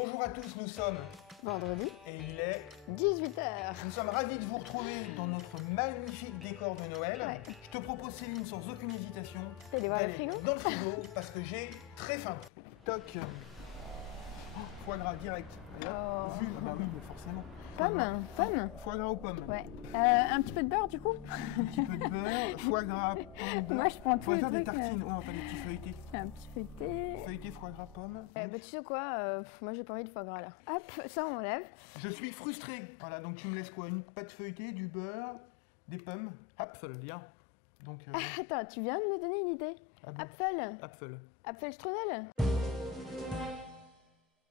Bonjour à tous, nous sommes vendredi et il est 18h. Nous sommes ravis de vous retrouver dans notre magnifique décor de Noël. Ouais. Je te propose, Céline, sans aucune hésitation, D'aller voir le frigo. dans le frigo parce que j'ai très faim. Toc. Foie gras direct. Oh. Vu, bah oui, mais forcément. Pomme. Foie gras aux pommes. Ouais. Un petit peu de beurre du coup. Un petit peu de beurre, foie gras, pomme, beurre. Moi je prends tous On va les faire des trucs. tartines. Ouais, on va faire des petits feuilletés. Un petit feuilleté. Feuilleté, foie gras, pomme. Bah tu sais quoi, moi j'ai pas envie de foie gras là. Hop, ça on enlève. Je suis frustré. Voilà, donc tu me laisses quoi? Une pâte feuilletée, du beurre, des pommes. Apfelbier. Donc. Attends, tu viens de me donner une idée. Ah bon. Apfel. Apfel. Apfelstrudel.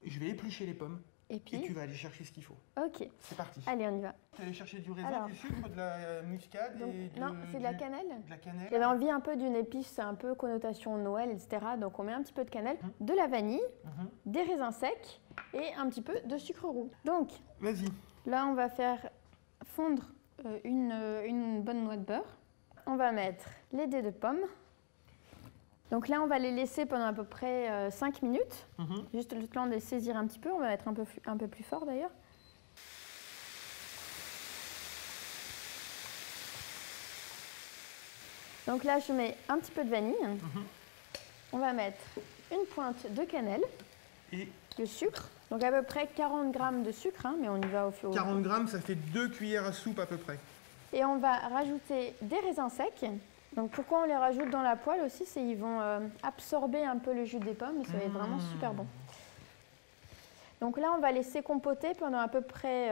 Je vais éplucher les pommes. Et puis. Et tu vas aller chercher ce qu'il faut. Ok. C'est parti. Allez, on y va. Tu vas aller chercher du raisin, Alors. du sucre, de la muscade Donc, et non, c'est de la cannelle. De la cannelle. J'avais envie un peu d'une épice, un peu connotation Noël, etc. Donc on met un petit peu de cannelle, de la vanille, des raisins secs et un petit peu de sucre roux. Donc Vas-y. là on va faire fondre une bonne noix de beurre. On va mettre les dés de pommes. Donc là on va les laisser pendant à peu près 5 minutes. Juste le temps de les saisir un petit peu. On va mettre un peu plus fort d'ailleurs. Donc là, je mets un petit peu de vanille. On va mettre une pointe de cannelle, Et le sucre. Donc à peu près 40 grammes de sucre, hein, mais on y va au fur et à mesure. 40 grammes, ça fait 2 cuillères à soupe à peu près. Et on va rajouter des raisins secs. Donc pourquoi on les rajoute dans la poêle aussi, c'est qu'ils vont absorber un peu le jus des pommes et ça va être vraiment super bon. Donc là, on va laisser compoter pendant à peu près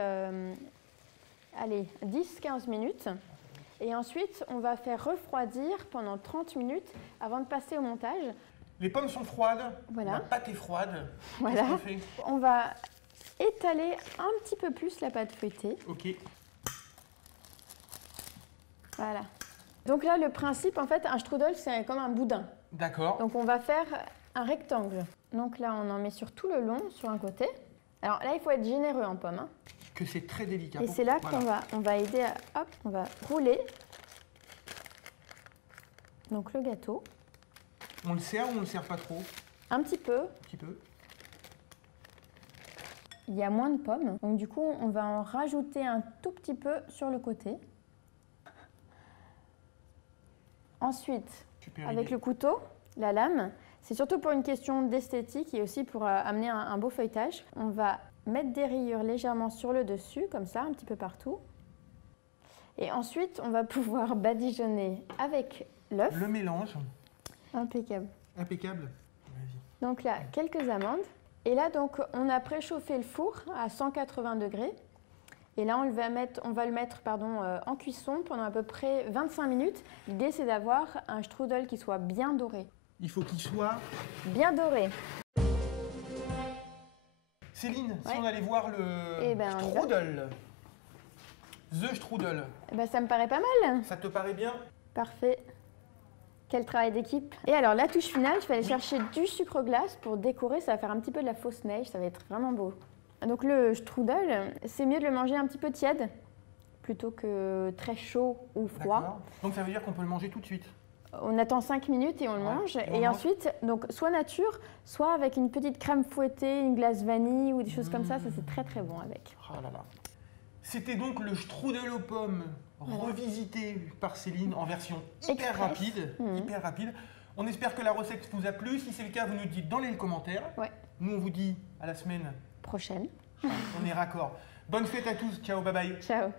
10-15 minutes. Et ensuite, on va faire refroidir pendant 30 minutes avant de passer au montage. Les pommes sont froides. Voilà. La pâte est froide. Voilà. Qu'est-ce qu'on fait? On va étaler un petit peu plus la pâte feuilletée. Ok. Voilà. Donc là, le principe, en fait, un strudel, c'est comme un boudin. D'accord. Donc on va faire un rectangle. Donc là, on en met sur tout le long, sur un côté. Alors là, il faut être généreux en pommes, hein. Que c'est très délicat. Et c'est là qu'on va aider à... Hop, on va rouler. Donc le gâteau. On le sert ou on le sert pas trop? Un petit peu. Un petit peu. Il y a moins de pommes. Donc du coup, on va en rajouter un tout petit peu sur le côté. Ensuite, Super avec idée. le couteau, la lame, c'est surtout pour une question d'esthétique et aussi pour amener un beau feuilletage. On va mettre des rayures légèrement sur le dessus, comme ça, un petit peu partout. Et ensuite, on va pouvoir badigeonner avec l'œuf. Le mélange. Impeccable. Impeccable. Vas-y. Donc là, quelques amandes. Et là, donc, on a préchauffé le four à 180 degrés. Et là, on va le mettre en cuisson pendant à peu près 25 minutes. L'idée, c'est d'avoir un strudel qui soit bien doré. Il faut qu'il soit... Bien doré. Céline, si Ouais. on allait voir le Eh ben, on y va. strudel. The strudel. Eh ben, ça me paraît pas mal. Ça te paraît bien? Parfait. Quel travail d'équipe. Et alors, la touche finale, je vais aller chercher du sucre glace pour décorer. Ça va faire un petit peu de la fausse neige. Ça va être vraiment beau. Donc le strudel, c'est mieux de le manger un petit peu tiède plutôt que très chaud ou froid. D'accord. Donc ça veut dire qu'on peut le manger tout de suite. On attend 5 minutes et on le mange. et on Et mange. ensuite, donc, soit nature, soit avec une petite crème fouettée, une glace vanille ou des choses comme ça. Ça, c'est très très bon avec. Oh là là. C'était donc le strudel aux pommes revisité par Céline en version hyper Express. rapide. Hyper rapide. On espère que la recette vous a plu. Si c'est le cas, vous nous dites dans les commentaires. Ouais. Nous, on vous dit à la semaine. Prochaine. On est raccord. Bonne fête à tous. Ciao, bye bye. Ciao.